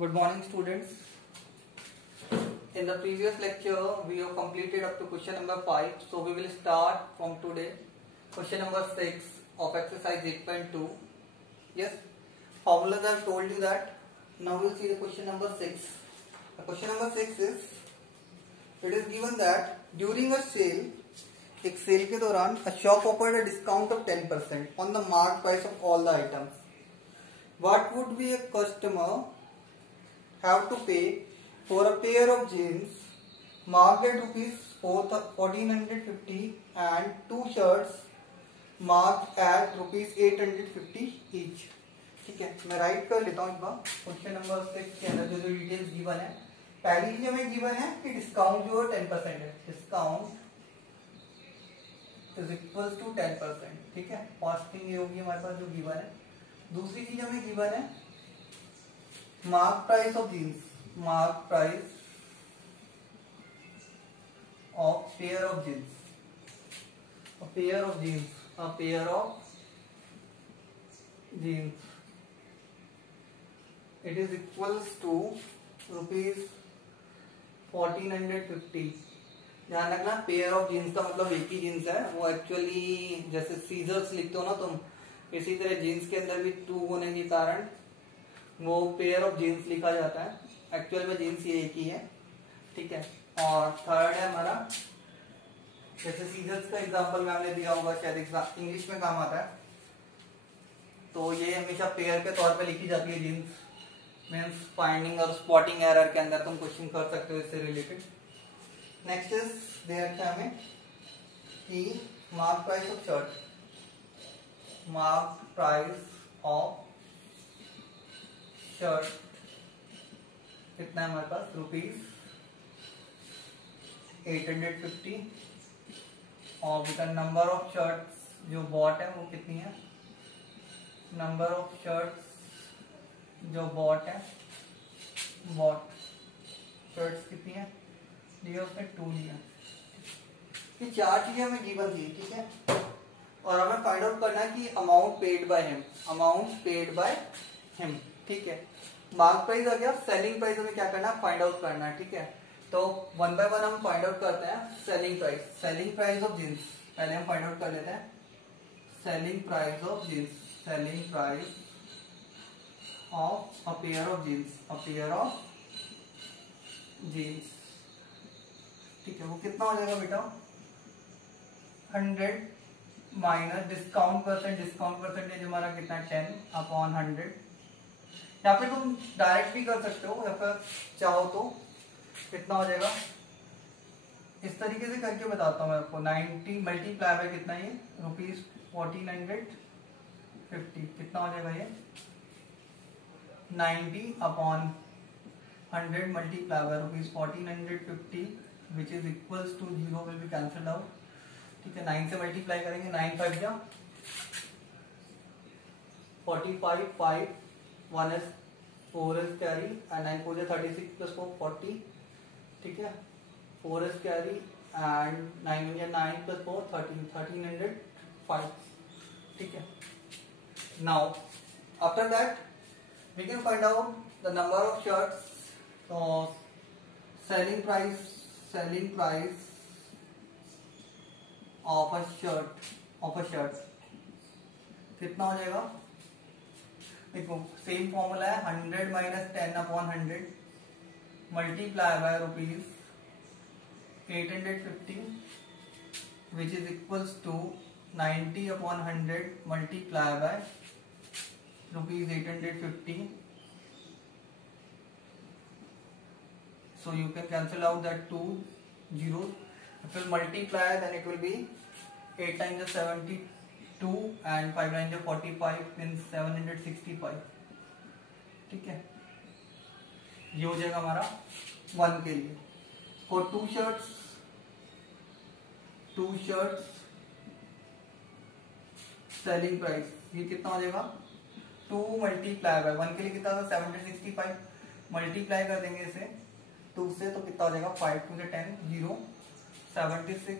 Good morning, students. In the previous lecture, we have completed up to question number 5. So we will start from today. Question number 6 of exercise 8.2. Yes, formulas I have told you that. Now we will see the question number 6. The question number 6 is, it is given that during a sale, एक cell के दौरान a shop offered a discount of 10% on the marked price of all the items. What would be a customer have to pay for a pair of jeans marked at rupees 1450 and two shirts marked at rupees 850 each. ठीक है, मैं right कर लेता हूँ एक बार. Question number 6 के अंदर जो जो डिटेल्स गिवन है, पहली चीज हमें गिवन है कि डिस्काउंट जो है 10% है. Discount is equal to 10%. ठीक है, फर्स्ट थिंग ये होगी हमारे पास जो गिवन है. दूसरी चीज हमें गिवन है mark price of jeans, mark price of pair of jeans, a pair of jeans, a pair of jeans, it is equals to rupees 1450. ध्यान रखना, पेयर ऑफ जीन्स का मतलब एक ही जीन्स है. वो एक्चुअली जैसे सीजर्स लिखते हो ना तुम, इसी तरह जीन्स के अंदर भी टू होने के कारण वो पेयर ऑफ जीन्स लिखा जाता है. एक्चुअल में जीन्स ये एक ही है. ठीक है, और थर्ड है हमारा, जैसे सीजर्स का एग्जांपल में हमने दिया होगा, शायद इंग्लिश में काम आता है, तो ये हमेशा पेयर के तौर पे लिखी जाती है जीन्स. मीन्स फाइंडिंग और स्पॉटिंग एरर के अंदर तुम क्वेश्चन कर सकते हो इससे रिलेटेड. नेक्स्ट इज देयर क्या हमें कि mark price of shirt, mark price of shirt कितना है हमारे पास, रुपीज 850. और विद नंबर ऑफ शर्ट्स जो बॉट है वो कितनी है, नंबर ऑफ शर्ट्स जो बॉट है, बॉट शर्ट्स कितनी है, दिया उसने 2 लिया. ये चार चीजें हमें गिवन थी. ठीक है, और हमें फाइंड आउट करना है कि amount paid by him, amount paid by him. ठीक है, मार्क प्राइस आ गया. सेलिंग प्राइस हमें क्या करना है, फाइंड आउट करना है. ठीक है, तो वन बाय वन हम फाइंड आउट करते हैं. Selling price, selling price of jeans पहले हम फाइंड आउट कर लेते हैं. Selling price of jeans, selling price of a pair of jeans, a pair of jeans. ठीक है, वो कितना हो जाएगा बेटा, 100 minus discount percent, discount percentage हमारा कितना है 10/100. या फिर तुम डायरेक्ट भी कर सकते हो, या फिर चाहो तो कितना हो जाएगा, इस तरीके से करके बताता हूँ मैं आपको. 90 मल्टीप्लाई बाय कितना, ये रुपीज 1450, कितना हो जाएगा ये 90/100 multiply by rupees 1450 which is equals to 0 will be cancelled out. ठीक है, 9 से मल्टीप्लाई करेंगे, 9 5 जा 45, 5 1 is 4 is carry and 9 4 is 36 plus 4 40. ठीक है, 4 is carry and 9 is 9 plus 4 13, 1305. ठीक है, now after that we can find out the number of shirts. So selling price of a shirt कितना हो जाएगा. देखो सेम फॉर्मूला है, 100 minus 10/100 multiply by rupees 850 which is equals to 90/100 multiply by rupees 850. So you can cancel out that 2 zeros. If you multiply, then it will be 8 times 72 and 5 times 45 means 765. ठीक है, ये हो जाएगा हमारा 1 के लिए. For two shirts selling price ये कितना हो जाएगा, 2 मल्टीप्लाई बाय 1 के लिए कितना था 765, मल्टीप्लाई कर देंगे इसे 2 से तो कितना हो जाएगा 5 2 से 10 0 76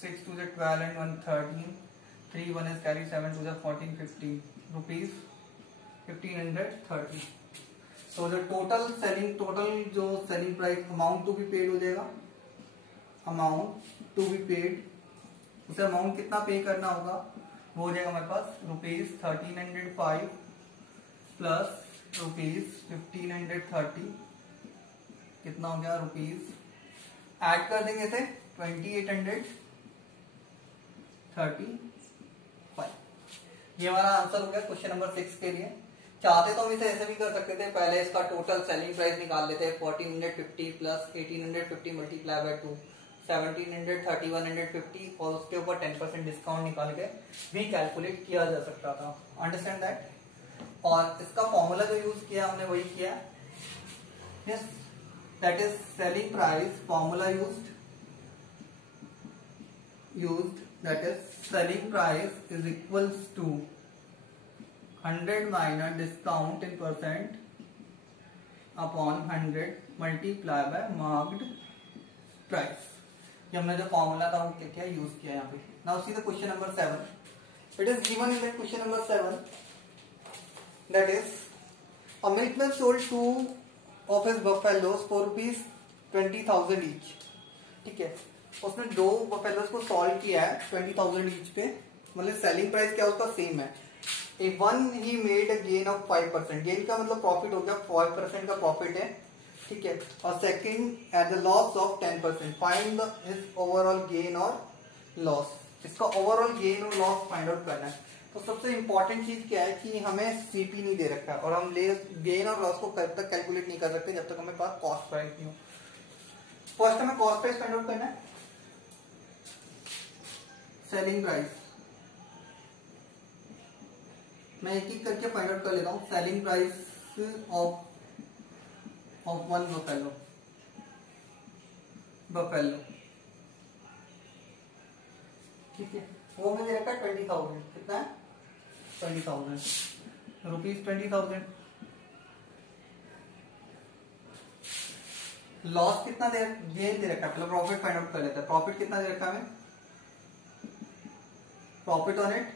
6 2 से 12 and 1 13 3 1 is carry 7 2 से 14 15 रुपीज 1530. तो जो टोटल जो selling price amount to be paid हो जाएगा, अमाउंट टू बी पेड, उसे अमाउंट कितना पे करना होगा वो हो जाएगा हमारे पास ₹1305 प्लस ₹1530, कितना हो गया रुपीज, ऐड कर देंगे इसे 2835। ये हमारा आंसर हो गया क्वेश्चन नंबर 6 के लिए। चाहते तो हम इसे ऐसे भी कर सकते थे, पहले इसका टोटल सेलिंग प्राइस निकाल लेते हैं 1450 प्लस 1850 मल्टीप्लाई बाय 2 1730 150 और उसके ऊपर 10% डिस्काउंट निकाल के भी कैलकुलेट किया जा सकता था। Understand that. और इसका फॉर्मूला जो यूज किया हमने वही किया, yes, that is selling price formula used that is selling price is equals to 100 minus discount in percent upon 100 multiply by marked price। ये हमने जो फॉर्मूला था वो क्या किया, यूज किया यहाँ पे। Now see the question number 7। It is given in the question number 7 that is a milkman sold 2 of his buffaloes for ₹20,000 each। ठीक है, उसने 2 बफेलोस को सॉल्व किया है 20,000 ईच पे, मतलब सेलिंग प्राइस क्या उसका सेम है। One he made a gain of 5%, gain का मतलब प्रॉफिट हो गया 5% का प्रॉफिट है, ठीक है। और second at the loss of 10%, find his overall gain और लॉस। इसका ओवरऑल गेन और लॉस फाइंड आउट करना है। तो सबसे इंपॉर्टेंट चीज क्या है कि हमें सीपी नहीं दे रखा है और हम गेन और लॉस को कब तक कैलकुलेट नहीं कर सकते जब तक हमें पास कॉस्ट प्राइस नहीं हो। फर्स्ट हमें कॉस्ट प्राइस फाइंड आउट करना है, सेलिंग प्राइस। मैं एक एक करके फाइंड आउट कर लेता हूं। Selling price of one buffalo, ठीक है, वो मुझे रखा 20,000। कितना है? 20,000 रुपीज, 20,000। लॉस कितना दे, गेन दे रखा है, मतलब प्रॉफिट फाइंड आउट कर लेते हैं। प्रॉफिट कितना दे रखा है हमें, प्रॉफिट ऑन इट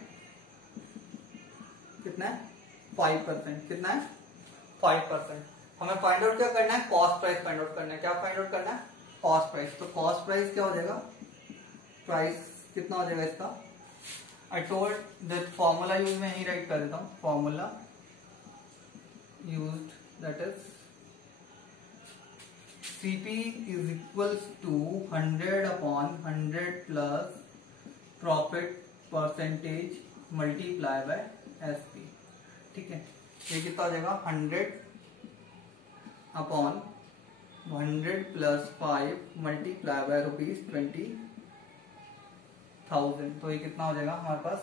कितना है, 5%। कितना है, 5%। हमें फाइंड आउट क्या करना है, कॉस्ट प्राइस फाइंड आउट करना है। क्या फाइंड आउट करना है, कॉस्ट प्राइस। तो कॉस्ट प्राइस क्या हो जाएगा, प्राइस कितना हो जाएगा इसका, I told that formula use में यही राइट कर देता हूं। Formula used that is CP is equals to 100 upon 100 plus profit percentage multiply bye SP। ठीक है, ये कितना हो जाएगा, 100 अपॉन 100 प्लस 5 मल्टीप्लाई बाय ₹20,000। तो ये कितना हो जाएगा हमारे पास,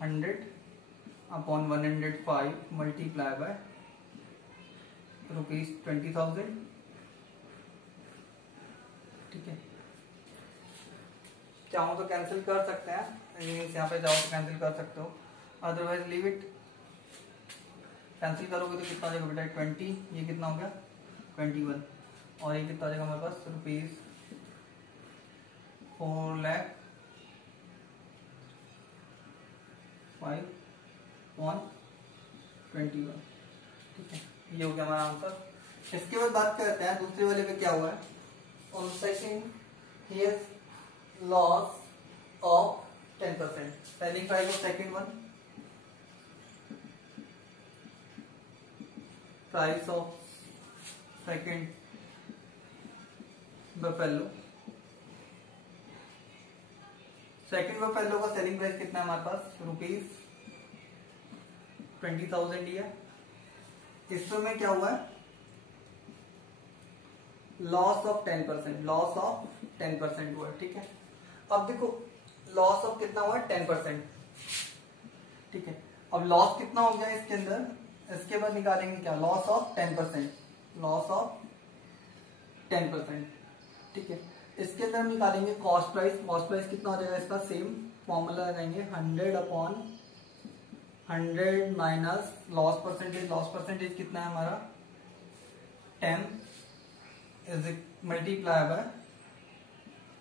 ₹100 अपॉन 105 मल्टीप्लाई बाय ₹20,000। ठीक है, चाहो तो कैंसिल कर सकते हैं, यहाँ पे जाओ तो कैंसिल कर सकते हो, अदरवाइज लीव इट। कैंसिल करोगे तो कितना हो जाएगा बेटा, 20, ये कितना हो गया 21, और ये कितना हो जाएगा हमारे पास ₹4,05,121। ठीक है, ये हो गया हमारा आंसर। इसके बाद बात करते हैं दूसरे वाले पे क्या हुआ है। On second here loss of 10%, selling price of second one, price of second buffalo. Second buffalo का सेलिंग प्राइस कितना है हमारे पास, ₹20,000 दिया। इसमें क्या हुआ है, लॉस ऑफ 10%, लॉस ऑफ 10% हुआ। ठीक है, अब देखो लॉस ऑफ कितना हुआ, 10%। ठीक है, अब लॉस कितना हो गया इसके अंदर, इसके बाद निकालेंगे क्या, लॉस ऑफ 10%, लॉस ऑफ 10%। ठीक है, इसके अंदर हम निकालेंगे कॉस्ट प्राइस। कॉस्ट प्राइस कितना हो जाएगा इसका, सेम फॉर्मूला लगाएंगे, 100 upon 100 minus loss percentage. Loss percentage कितना है हमारा, 10 इज मल्टीप्लाई बाय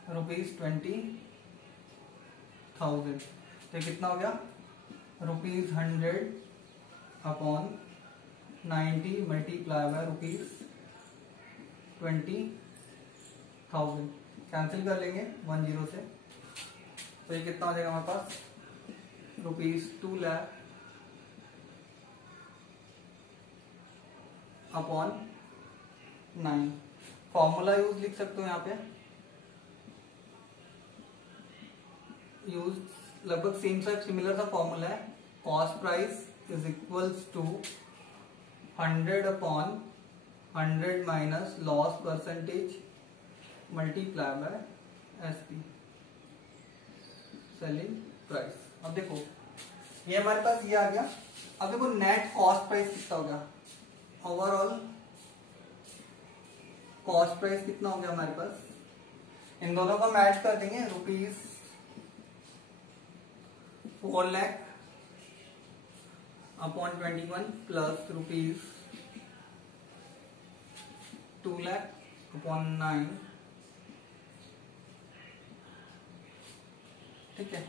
₹20,000। तो कितना हो गया, ₹100 अपॉन 90 मल्टीप्लाई बाय ₹20,000 कैंसिल कर लेंगे 10 से, तो ये कितना हो जाएगा हमारे पास ₹2 लाख अपॉन 9। फॉर्मूला यूज लिख सकते हो यहाँ पे, यूज लगभग सेम सा सिमिलर सा फॉर्मूला है। Cost price is equals to 100 upon 100 minus loss percentage multiply by SP selling price. अब देखो ये हमारे पास ये आ गया। अब देखो नेट कॉस्ट प्राइस कितना हो गया, ओवरऑल कॉस्ट प्राइस कितना हो गया हमारे पास, इन दोनों को मैच कर देंगे। ₹4 lakh upon 21 plus ₹2 lakh upon 9। ठीक है,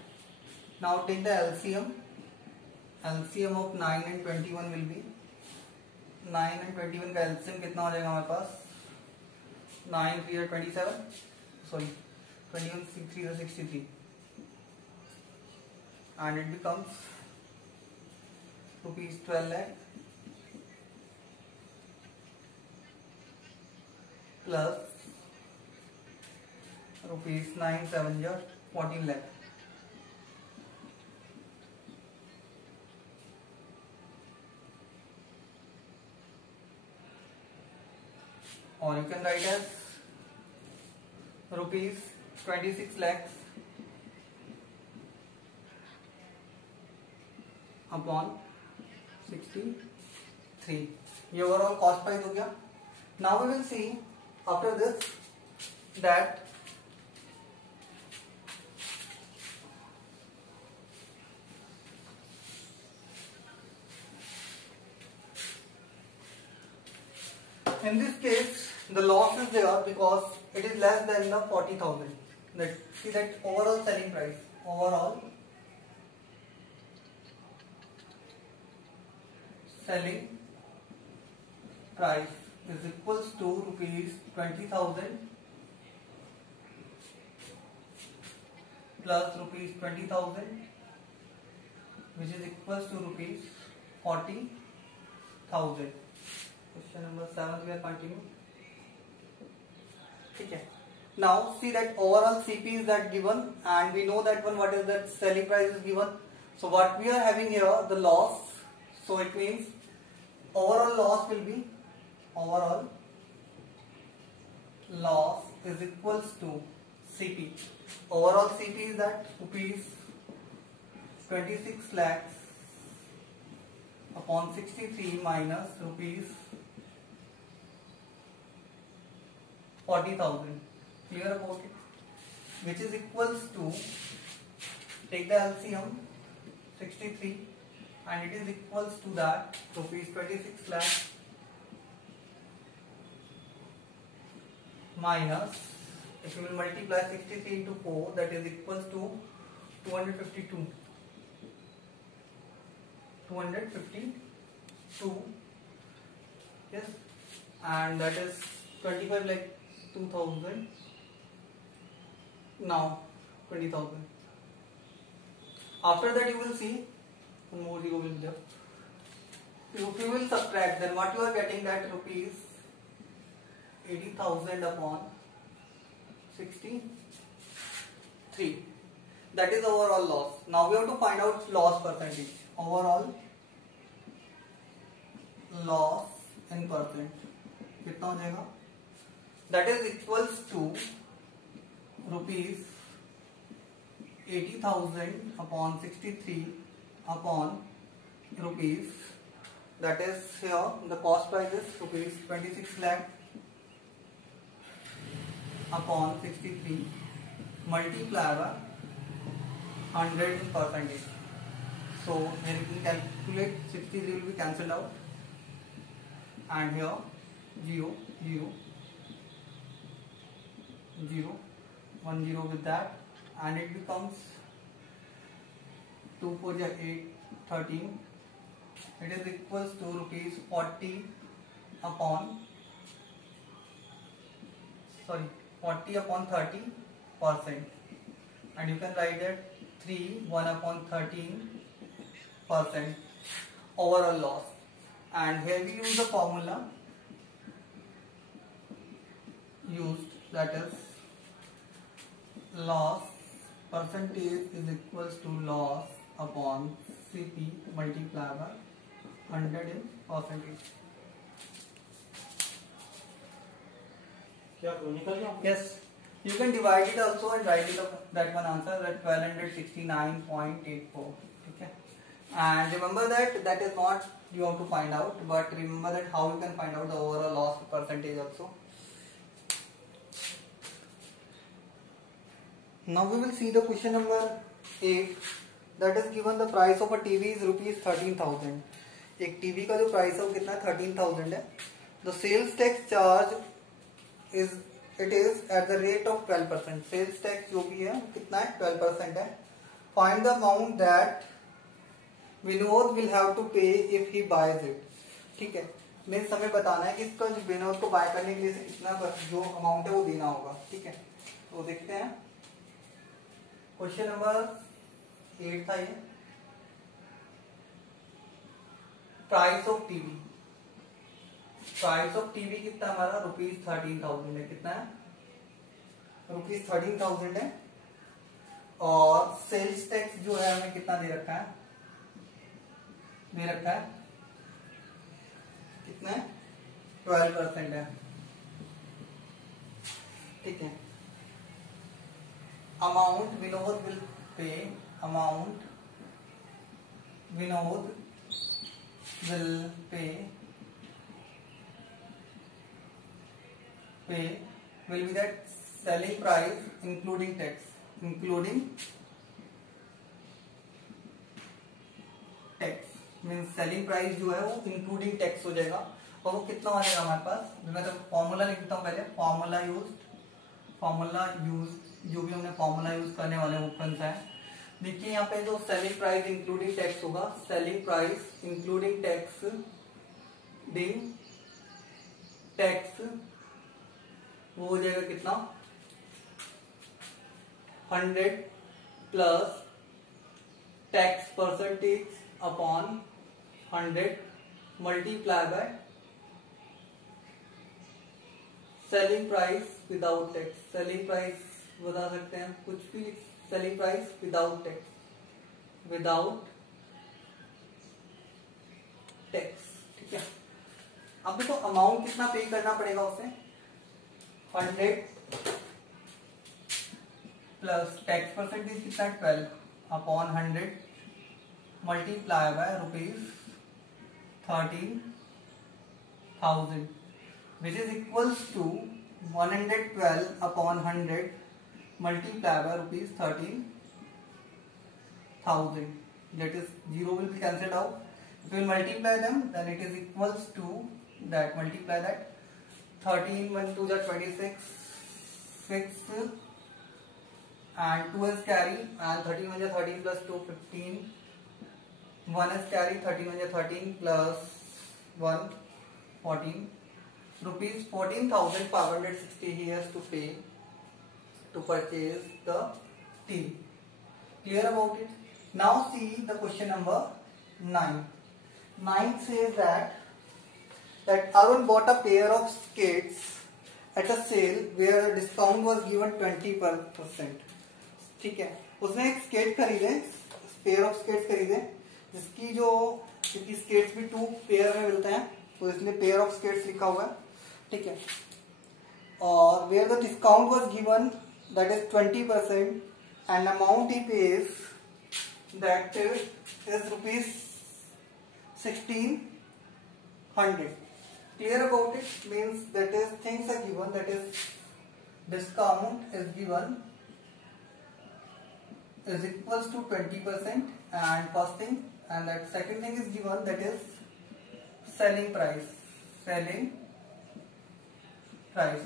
now take the LCM of 9 and 21 will be 9 and 21 का एलसीएम कितना हो जाएगा हमारे पास, 9 3 27, sorry 21 3 63 and it becomes ₹12 lakh plus ₹9 7 14 lakh। or you can write as ₹26 lakhs upon 63। ये ओवरऑल कॉस्ट प्राइस हो गया। Now we will see after this that in this case the loss is there because it is less than the 40,000. Let's see that overall selling price, overall selling price is equals to ₹20,000 plus ₹20,000 which is equals to ₹40,000. Question number 7 we are continuing. ठीक है, now see that overall CP is that given and we know that one what is that selling price is given. So what we are having here the loss, so it means overall loss will be, overall loss is equals to CP. Overall CP is that ₹26 lakhs upon 63 minus ₹40,000. Clear about it? Which is equals to, take the LCM 63 and it is equals to that ₹26 lakh minus, if you will multiply 63 into 4 that is equals to 252, yes, and that is 25 like 2,000, now 20,000. After that you will see one more zero will be there. If you will subtract, then what you are getting that ₹80,000 upon 63. That is overall loss. Now we have to find out loss percentage. Overall loss in percent कितना हो जाएगा? That is equals to ₹80,000 upon 63 upon rupees, that is here the cost price is ₹26 lakh upon 63 multiply by 100 in percentage. So here you can calculate, 63 will be cancelled out and here 0 0 0 1 0 with that, and it becomes 2 4 8 13 it is equals to rupees 40 upon 30%, and you can write that 1 upon 13% overall loss. And here we use the formula used, that is loss percentage is equals to loss upon CP multiplied by 100 in percentage. Yes, you can divide it also and write it up, that one answer, that 1269.84. Okay, and remember that is not you have to find out, but remember that how you can find out the overall loss percentage also. Now we will see the question number 8, that is given the price of a TV is rupees 13,000. एक TV का जो price है वो कितना 13,000 है. The sales tax charge is at the rate of 12%. Sales tax जो भी है कितना है 12% है. Find the amount that Vinod will have to pay if he buys it. ठीक है, मीन्स हमें बताना है कि इसका जो विनोद को बाय करने के लिए कितना जो अमाउंट है वो देना होगा. ठीक है, तो देखते हैं. क्वेश्चन नंबर 8 था ये. Price of TV. Price of TV कितना हमारा रुपीज 13,000 है. कितना है रुपीज 13,000 है. और सेल्स टैक्स जो है हमें कितना दे रखा है कितना है 12% है. ठीक है, amount Vinod will pay, amount Vinod will pay will be that selling price including tax, means selling price जो है वो including tax हो जाएगा. और वो कितना आ जाएगा हमारे पास. मैं तो फॉर्मूला लिखता हूँ पहले. फॉर्मूला यूज जो भी हमने फॉर्मूला यूज करने वाले हैं वो कौन सा है. देखिए यहाँ पे जो सेलिंग प्राइस इंक्लूडिंग टैक्स होगा, सेलिंग प्राइस इंक्लूडिंग टैक्स वो हो जाएगा कितना 100 plus tax percentage upon 100 multiply by selling price without tax. Selling price बता सकते हैं कुछ भी. सेलिंग प्राइस विदाउट टैक्स ठीक है. अब देखो अमाउंट कितना पे करना पड़ेगा उसे. 100 प्लस टैक्स परसेंटेज कितना 12 upon 100 multiply by rupees 13,000 which is equals to 112 upon 100 multiplied by rupees 13,000. That is 0 will be cancelled out. If we multiply them, then it is equals to that. Multiply that. 13 1 2 are 26, 6 and 2 is carry, and 13 1 are 13 plus 2 15. 1 is carry. 13 1 are 13 plus 1 14. Rupees 14,560 he has to pay to purchase the TV. Clear about it? Now see the question number 9. 9 says that Arun bought a pair of skates at a sale where a discount was given 20%. ठीक है, उसने एक skate खरीदे, pair of skates खरीदे, जिसकी जो क्योंकि skates भी 2 पेयर में मिलते हैं तो इसलिए पेयर ऑफ स्केट्स लिखा हुआ है. ठीक है, और where the discount was given that is 20% and amount he pays that is rupees 1600. Clear about it? Means that is things are given, that is discount is given is equals to 20% and first thing, and that second thing is given, that is selling price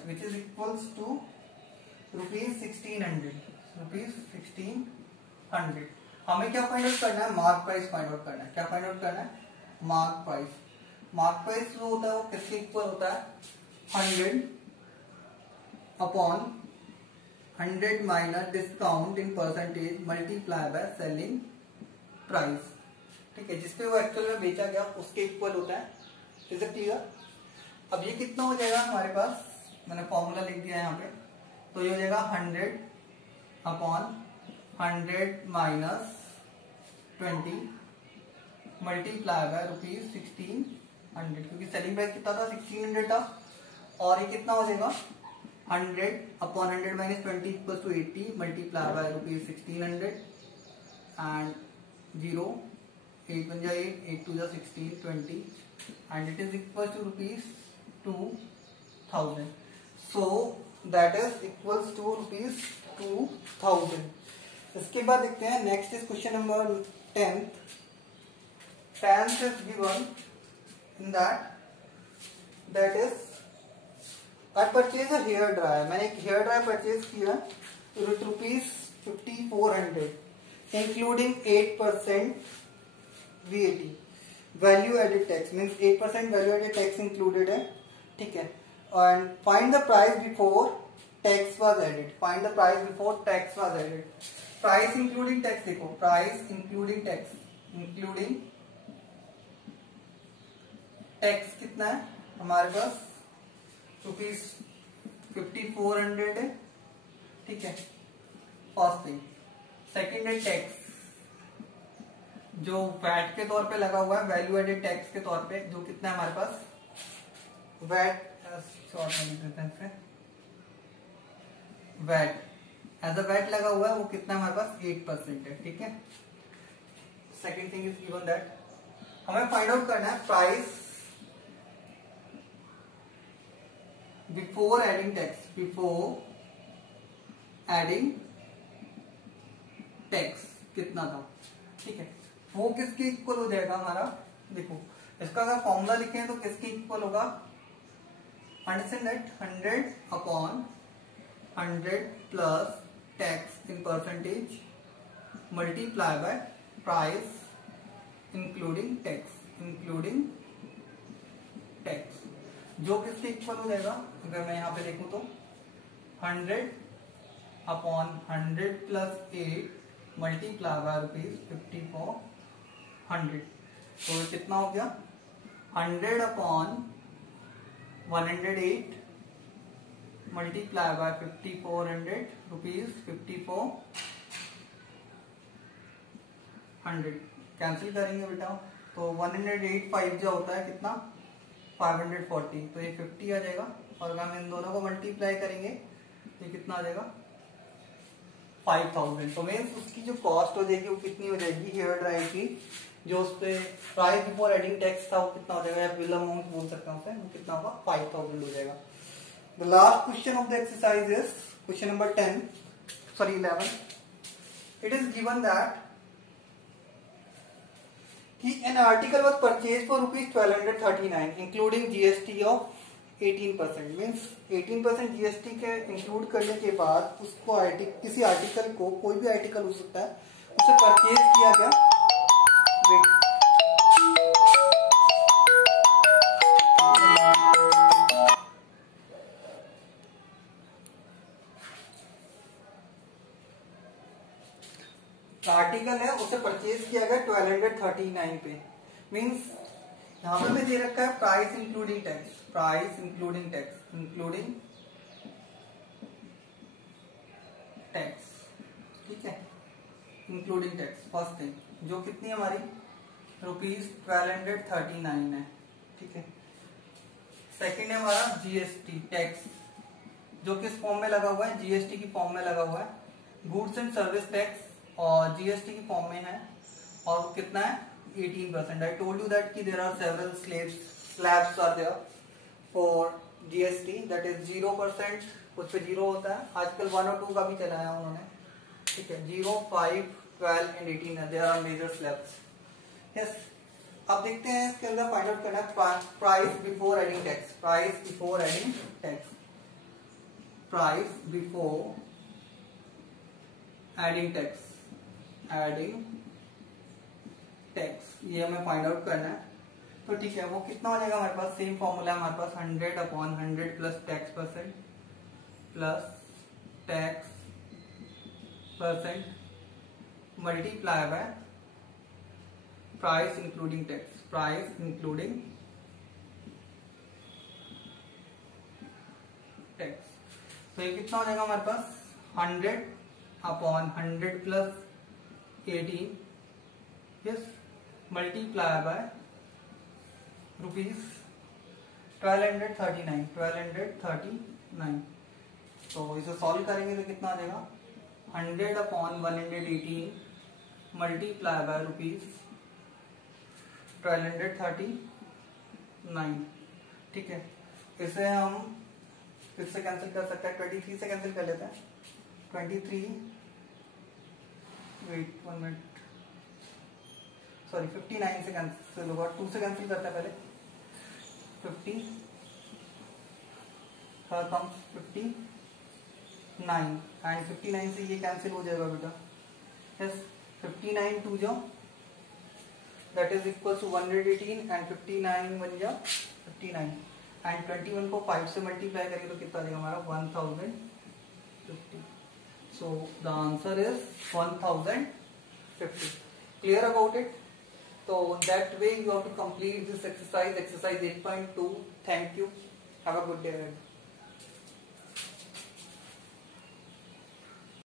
which is equals to rupees 1600. हमें क्या find out करना है, mark price find out करना है. क्या find out करना है, mark price. Mark price जो होता है वो किसके इक्वल होता है? 100 upon 100 minus discount in percentage multiply by selling price. ठीक है, जिसपे वो एक्चुअल में बेचा गया उसके इक्वल होता है। Is it clear? अब ये कितना हो जाएगा हमारे पास, मैंने फॉर्मूला लिख दिया है यहाँ पे, तो ये हो जाएगा 100 अपॉन 100 माइनस 20 मल्टीप्लाई बाय ₹1600, क्योंकि सेलिंग प्राइस कितना था? 1600 था। और ये कितना हो जाएगा? 100 upon 100 minus 20 equal to 80 multiply by ₹1600 and 0 8 1 जा 8 8 2 जा 16 20 and it is equal to ₹2000. So that is equals to ₹2000. इसके बाद देखते हैं next is question number 10th. 10th is given in that is I purchase a hair dryer. मैंने एक hair dryer purchase किया with ₹5400 including 8% VAT value added tax, means 8% value added tax included है। ठीक है, and find the price before tax was added. Find the price before tax was added. Price including tax देखो, price including tax, including tax कितना है हमारे पास? ₹5400 है। ठीक है, फर्स्ट थिंग। सेकेंड है टैक्स, जो वैट के तौर पे लगा हुआ है, वैल्यू एडेड टैक्स के तौर पे, जो कितना है हमारे पास? वैट शॉर्ट में लिख देते हैं इससे, वैट एज अ वैट लगा हुआ है, वो कितना है हमारे पास? 8% है। ठीक है, second thing is given that हमें फाइंड आउट करना है price before adding tax, before adding tax कितना था। ठीक है, वो किसके इक्वल हो जाएगा हमारा? देखो, इसका अगर फॉर्मूला लिखें तो किसके इक्वल होगा? Understand that 100 upon 100 plus tax in percentage multiply bye price including tax, including tax, जो किसके इक्वल हो जाएगा? अगर मैं यहाँ पे देखूं तो 100 अपॉन 100 प्लस 8 मल्टीप्लाई बाय ₹5400, तो कितना हो गया? 100 अपॉन 108 मल्टीप्लाई बाय 5400 ₹5400 कैंसिल करेंगे बेटा, तो 108 5 जो होता है कितना? 540, तो ये 50 आ जाएगा। और अगर हम इन दोनों को मल्टीप्लाई करेंगे तो ये कितना आ जाएगा? 5000। तो मीन्स उसकी जो कॉस्ट हो जाएगी वो कितनी हो जाएगी हेयर ड्रायर की? जो उस पे प्राइस बिफोर एडिंग टैक्स था वो कितना हो जाएगा, या बिल अमाउंट बोल सकते हैं उसे, वो कितना होगा? 5000 हो जाएगा। The last question of the exercise is question number 11. It is given that an article was purchased for ₹1239 including GST of 18%, means 18% GST के इंक्लूड करने के बाद उसको किसी आर्टिकल को, कोई भी आर्टिकल हो सकता है, उसे परचेज किया गया। आर्टिकल है उसे परचेज किया गया 1239 पे, मीन्स यहां पर मैं दे रखा है price including tax, price including tax, including tax. ठीक है, इंक्लूडिंग टैक्स फर्स्ट थिंग, जो कितनी हमारी ₹1239 है। ठीक है, सेकेंड है हमारा जीएसटी टैक्स, जो किस फॉर्म में लगा हुआ है? जीएसटी की फॉर्म में लगा हुआ है। गुड्स एंड सर्विस टैक्स और जीएसटी की फॉर्म में है, और वो कितना है? 18%. आई टोल्ड यू दैट कि there are several slabs are there for GST, that is 0%, उस पे 0 होता है। आजकल 1 और 2 का भी चलाया उन्होंने। ठीक है, 0, 5, 12 and 18 there are major slabs. Yes, अब देखते हैं इसके अंदर फाइंड आउट करना है price before adding tax, price before adding tax, price before adding tax, adding tax, ये हमें फाइंड आउट करना है। तो ठीक है, वो कितना हो जाएगा हमारे पास, सेम फॉर्मूला है हमारे पास 100/100 plus tax percent plus tax percent multiply by price including tax, price including tax. तो ये कितना हो जाएगा हमारे पास 100/100 plus 18 yes multiply by rupees 1239। तो इसे सॉल्व करेंगे तो कितना आ जाएगा 100/118 मल्टीप्लाई बाय रुपीज 1239। ठीक है, इसे हम किससे कैंसिल कर सकते हैं, 23 से कैंसिल कर लेते हैं। 23 वेट 1 मिनट, सॉरी 59 से कैंसिल होगा, 2 से कैंसिल करते हैं पहले। 50 कम्स 59 एंड 59 से ये कैंसिल हो जाएगा बेटा। यस 59 2 जो that is equal to 118 and 59 बन गया 59 एंड 21 को 5 से मल्टीप्लाई करेंगे तो कितना देगा हमारा 1050। So the answer is 1050। Clear about it? So that way you have to complete this exercise 8.2. Thank you. Have a good day.